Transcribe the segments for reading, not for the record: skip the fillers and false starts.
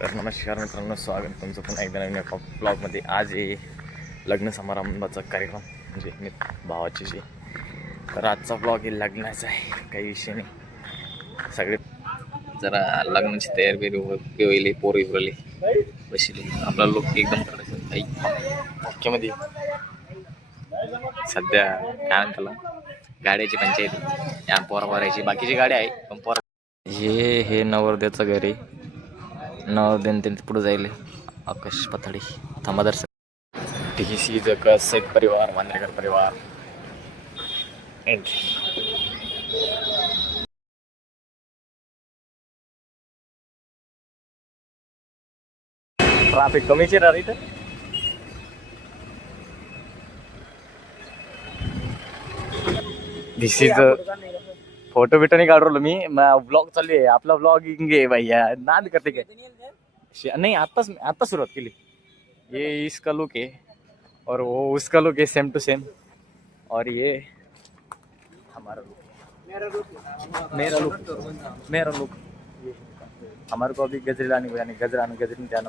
तर नमस्कार मित्रांनो, स्वागत तुमचं पुन्हा एकदा नवीन ब्लॉगमध्ये. आज आहे लग्न समारंभाचा कार्यक्रम, म्हणजे भावाची जी. तर आजचा ब्लॉग हे लग्नाचा आहे, काही विषय नाही. सगळे जरा लग्नाची तयारी होईल, पोरी उरली बसली. आपला लोक एकदम मुख्यमध्ये सध्या काय म्हणताला गाड्याची पंचायती, या पोरा भरायची. बाकीची गाडी आहे पण पोरा हे नवरदेवचं घर आहे. नवरदेव त्यांचं पुढे जाईल आकाश पथडी थांबादर्शक TC जगस सैद परिवार, मांद्रेकर परिवार. ट्रॅफिक कमीचे राहते इथं. दिस इज फोटो बिटो नाही काढलो मी, ब्लॉग चालू आहे आपला. ब्लॉगिंग आहे भैया, नाद करते काय नाही. आता सुरुवात केली. ये इसका लुक है और वो उसका लुक है, सेम टू सेम. और ये हमारा लुक है, मेरा लुक. हमारे को अभी गजरे लानी यानी गजरे जाना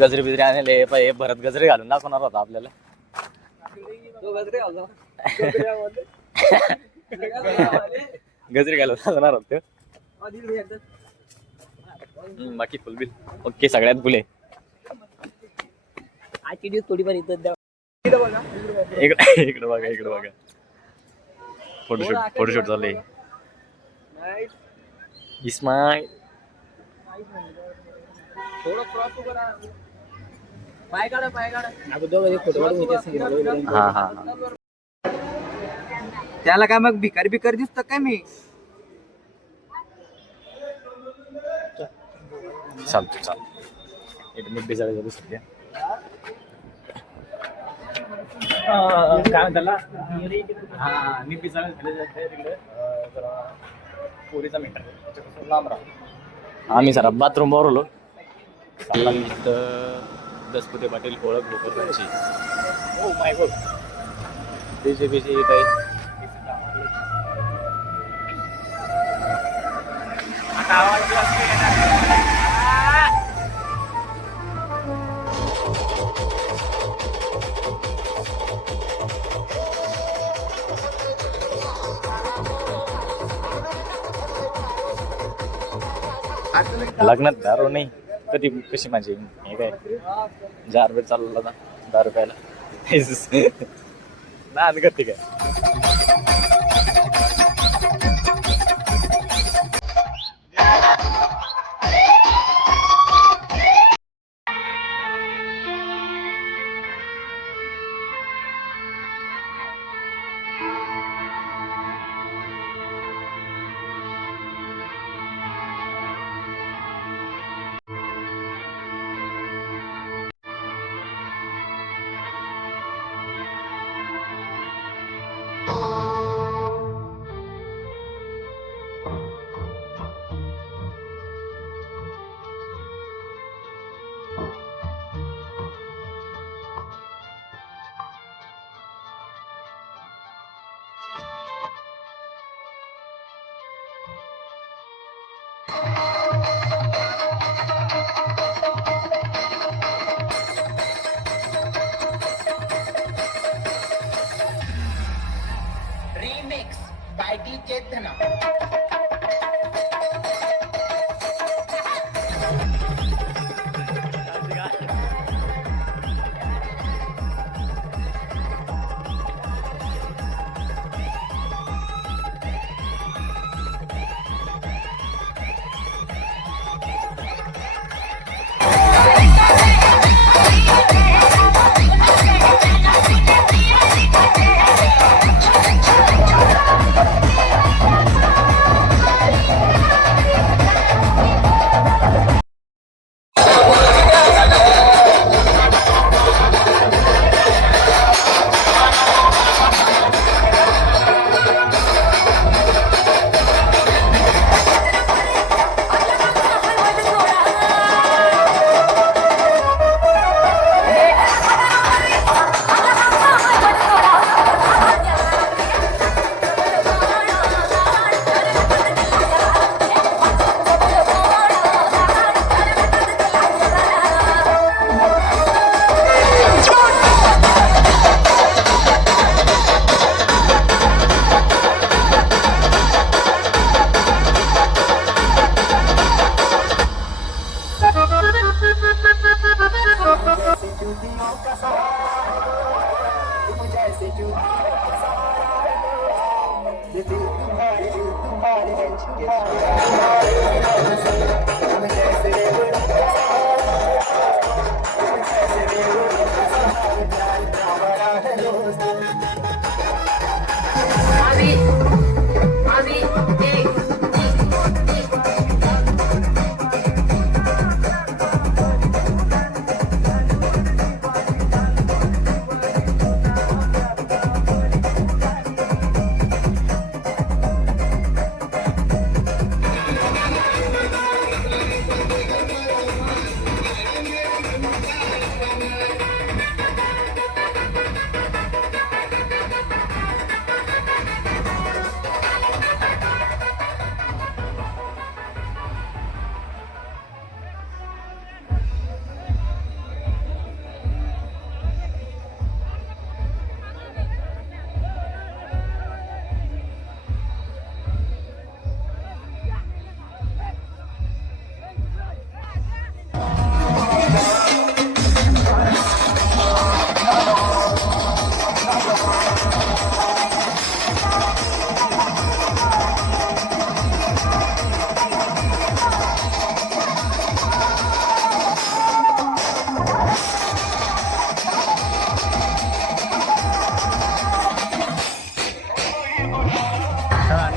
गजरे बिजरे आणले. हे भरत गजरे घालून दाखवणार होता आपल्याला. गजरे घालून दाखवणार होते. बाकी फुल बिल ओके, सगळ्यात फुले. इकडे बघा फोटोशूट झाले. इस्माईल हा. त्याला काय मग भिकारी दिसत काय मी? चालतो एक मिनिट झालं सध्या. काय म्हणताला हा निप्पी चालेल तिकडे जरा पोरीचा मीटर लांब राहा. आम्ही जरा बाथरूम वरलो. दसपुते पाटील ओळख लोकांची. ओ माय गॉड, बीजे येत आहे. लग्नात दारू नाही कधी, कशी माझी हे काय 4 रुपये चालला ना 10 रुपयाला ना करते काय. Remix by DJ Dhana.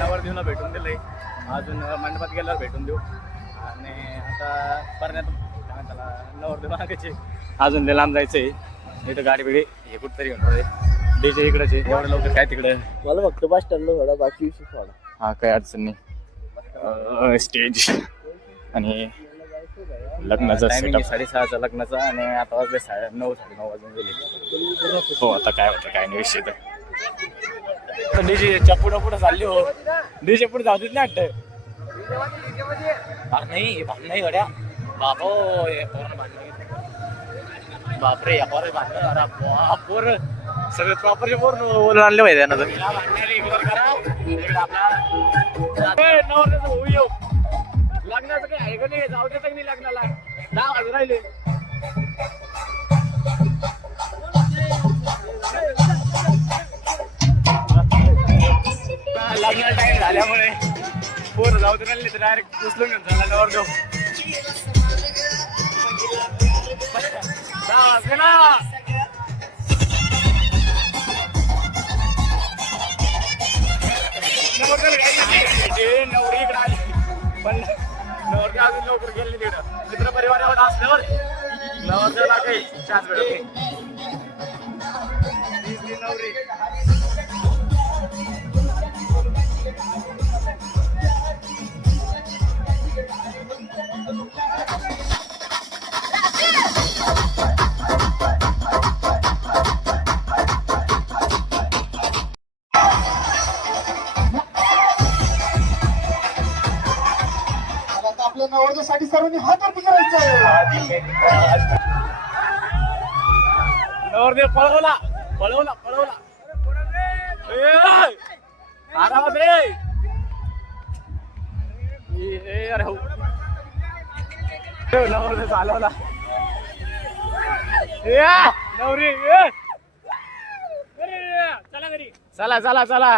नवरदेवला भेटून दिलंय, अजून मंडपात गेल्यावर भेटून देऊ. आणि आता परण्यात काय त्याला नवरदेव मागायचे, अजून ते लांब जायचंय. इथं गाडी बिडी हे कुठतरी होणार आहे. डीजे इकडचे एवढं लवकर काय तिकडं. मला फक्त बस स्टँडला थोडा बाकी विषय थोडा. हा काय अडचण नाही. स्टेज आणि लग्नाचा टायमिंग 6:30चा लग्नाचा आणि आता वाजले 9:30 9:30 वाजून गेले. हो आता काय होतं काय नाही विषय. तर डीजेच्या पुढं पुढं चालली हो. डीजे पुढे जाऊ देत नाही वाटतं. नाही नाही गड्या बाबो बापरे या पोर बापर सगळे प्रॉपर बोलून आणले पाहिजे ना. लग्नाचं काही आहे का नाही, जाऊ देत नाही लग्नाला. 10 वाजून राहिले. लग्नाला टाइम झाल्यामुळे पोर जाऊ दे राहिले तर डायरेक्ट उचलून घेऊन झाला नवरदेव. 10 वाजले ना. नवरी इकडे आली पण नवरदेव अजून लवकर गेले तिकडं. मित्र परिवार एवढा असल्यावर नवरदेवला काही चान्स भेटत नाही. नवरी आपल्या नवरदेवासाठी सर्वांनी हात वरती करायचं. नवरदेव पळवला पळवला पळवला. आरामात रे. अरे हो नवरदेव चालवला. नवरी चला घरी. चला चला चला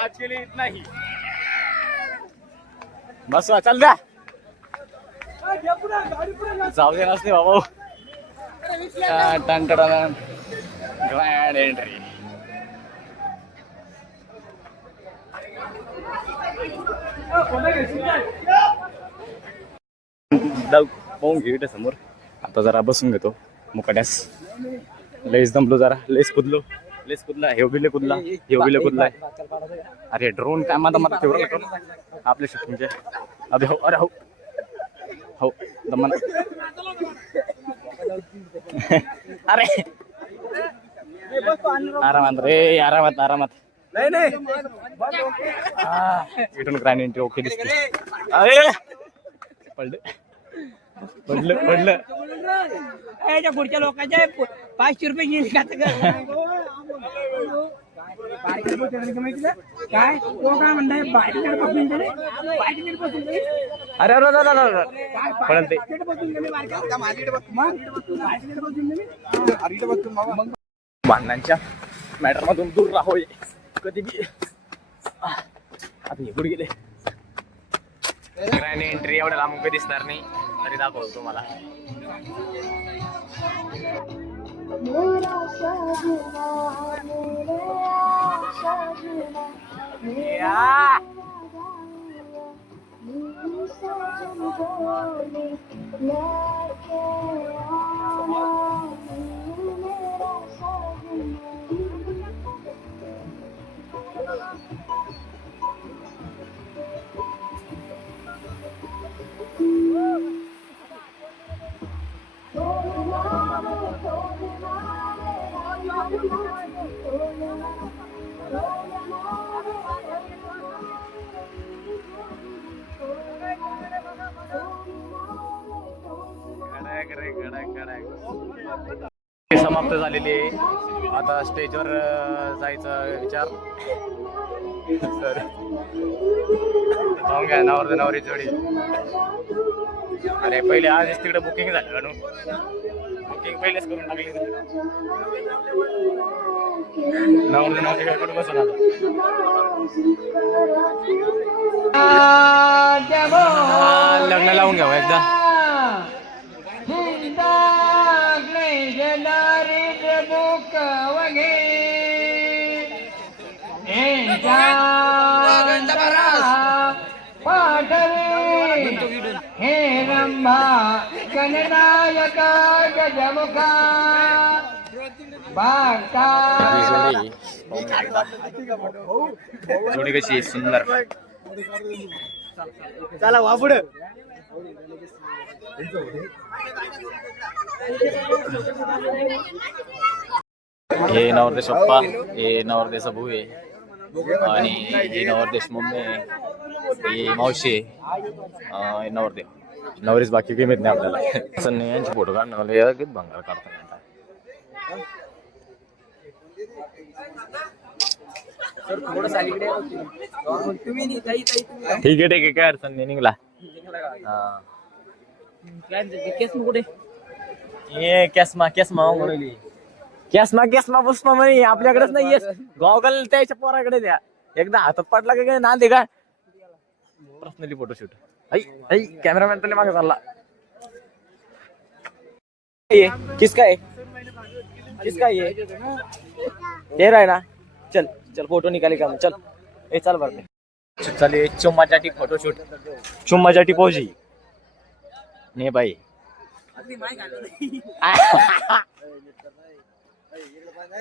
आज केली नाही. बस चल द्या. जाऊ दे नसते बाबा. Grand entry. पाहून घेऊ समोर. आता जरा बसून घेतो मुकाट्यास. लेस दमलो जरा. लेस कुदलो. लेस कुदला. हेवबिले कुदला. हेवबिले कुदलाय. अरे ड्रोन काय माझा मला तेवढं नको आपल्या शूटिंगचे. अबे हो अरे हो हो दमन. अरे आरामात रे आरामात आरामात. इथून ग्रँड एंट्री ओके दिसते. अरे पडलं पडलं पडलं. पुढच्या लोकांचे 500 रुपये गेले का काय तो काय म्हणताय बाहेर पासून अरे अरे पडल ते. भांडणांच्या मॅटर मधून दूर राहोय कधी बी. आता हे कुठे गेले ग्रँड एंट्री एवढ्या लांब काही दिसणार नाही तरी दाखवतो तुम्हाला. समाप्त झालेली आहे. आता स्टेजवर जायचा विचार. सर घ्या नवर नवरी जोडी. अरे पहिले आधीच तिकडे बुकिंग झालं का बुकिंग पहिलेच करून टाकली. नवर नवरी काय कुठे बसून लग्न लावून घ्यावं एकदा. हे रंभा गणनायका गजमुखा जोडी कशी आहे सुंदर. चला वा पुढे. हे नवरदेश पप्पा, हे नवरदेशचा भाऊ आहे आणि हे नवरदेश मम्मी आहे, ही मावशी आहे, नवरदेव नवरीच बाकी काही माहित नाही आपल्याला. असं नाही यांचे फोटो काढणं भंगार काढतो. ठीक आहे काय अडचण नाही. निघला कॅसमा पुष्पा म्हणे आपल्याकडेच नाहीये. गॉगल त्याच्या पोराकडे द्या. एकदा हातात पडला का काय नांदे का पर्सनली फोटोशूट. कॅमेरामॅन तर मागे चालला. किसका आहे हे राय ना. चल चल फोटो निकाले का चल. ए चल बरं चालेल. चुम्माचाटी फोटोशूट. चुम्माचाटी पोजी ने बाई.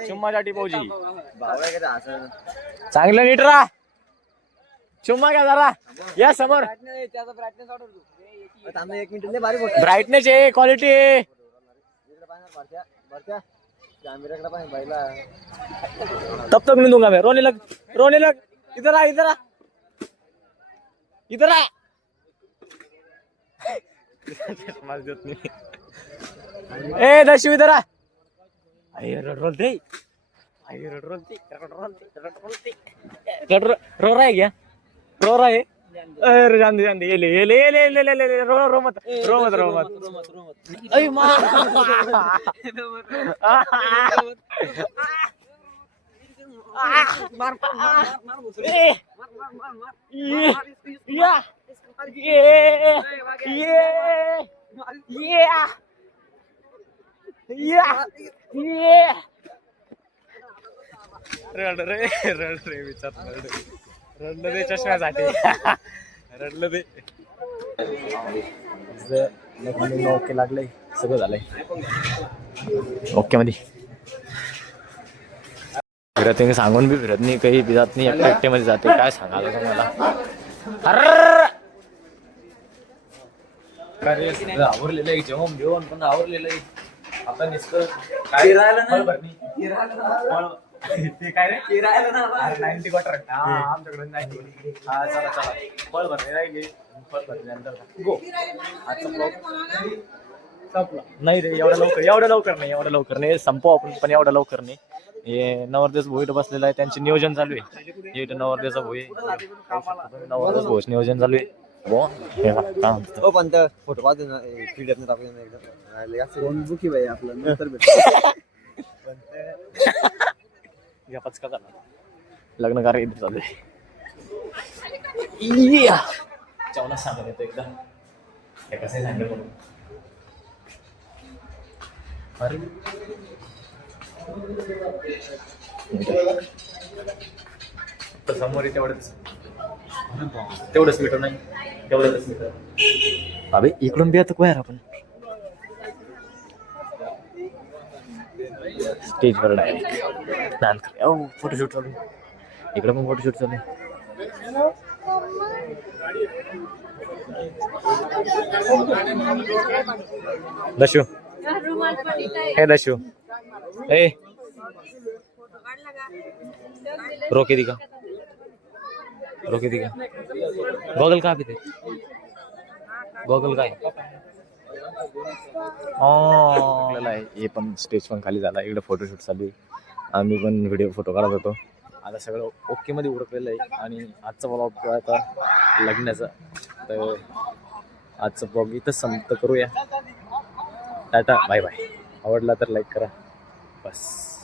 चुम्माचाटी पोजी चांगलं नीट राहा. चुम्मा घ्या जरा या समोर. ब्राईटनेस आहे क्वालिटी आहे. तब तक नहीं दूंगा मैं. रोने लग इधर आ ए दशू इधर आ. रोलते रो रहा है क्या. रो रहा है. अरे जान दे ये ले रो मत. अरे माँ रड रे विचार रडलं रे चष्म्यासाठी. रडलं ते ओके लागलंय सगळं झालंय ओके मध्ये. फिरत सांगून बी फिरत नाही काही जात नाही. एकटे मध्ये जाते. काय सांगायला तुम्हाला. आवरलेलं आहे जेवण घेऊन पण आवरलेलं आहे. आता नुसतं काय ते काय रे 90 क्वार्टर आमच्याकडे 90. हा चला फळ भरले राहिले. फळ भरल्यानंतर गो आजचा ब्लॉग संपला. नाही रे एवढं लवकर नाही संपव आपण पण एवढं लवकर नाही. हे नवरदेश भोईट बसलेला आहे. त्यांचे नियोजन चालू आहे. हे नवरदेशचा भोई नवरदेश भोज नियोजन चालू आहे. फोटो पाहतो ना बुकी भाई आपलं नंतर लग्न कार्य इथे चालू आहे. जेवणात सांगून येतो एकदा हे कसं सांगितलं म्हणून. अरे तर समोर आहे तेवढंच मीटर नाही तेवढंच मीटर. अबे इकडून बी आता काय आपण स्टेजवर डायरेक्ट डान्स फोटोशूट चालू इकडं पण फोटोशूट चालू आहे. दशू हे दशू ए रोके दी का गॉगल का पिते गॉगल काय आहे. हे पण स्टेज पण खाली झाला इकडे फोटोशूट चालू आहे. आम्ही पण व्हिडिओ फोटो काढत होतो. आता सगळं ओके मध्ये उरकलेलं आहे आणि आजचा ब्लॉग आता लग्नाचा तर आजचा ब्लॉग इथंच समाप्त करूया. Tata bye bye. आवडला तर लाईक करा बस.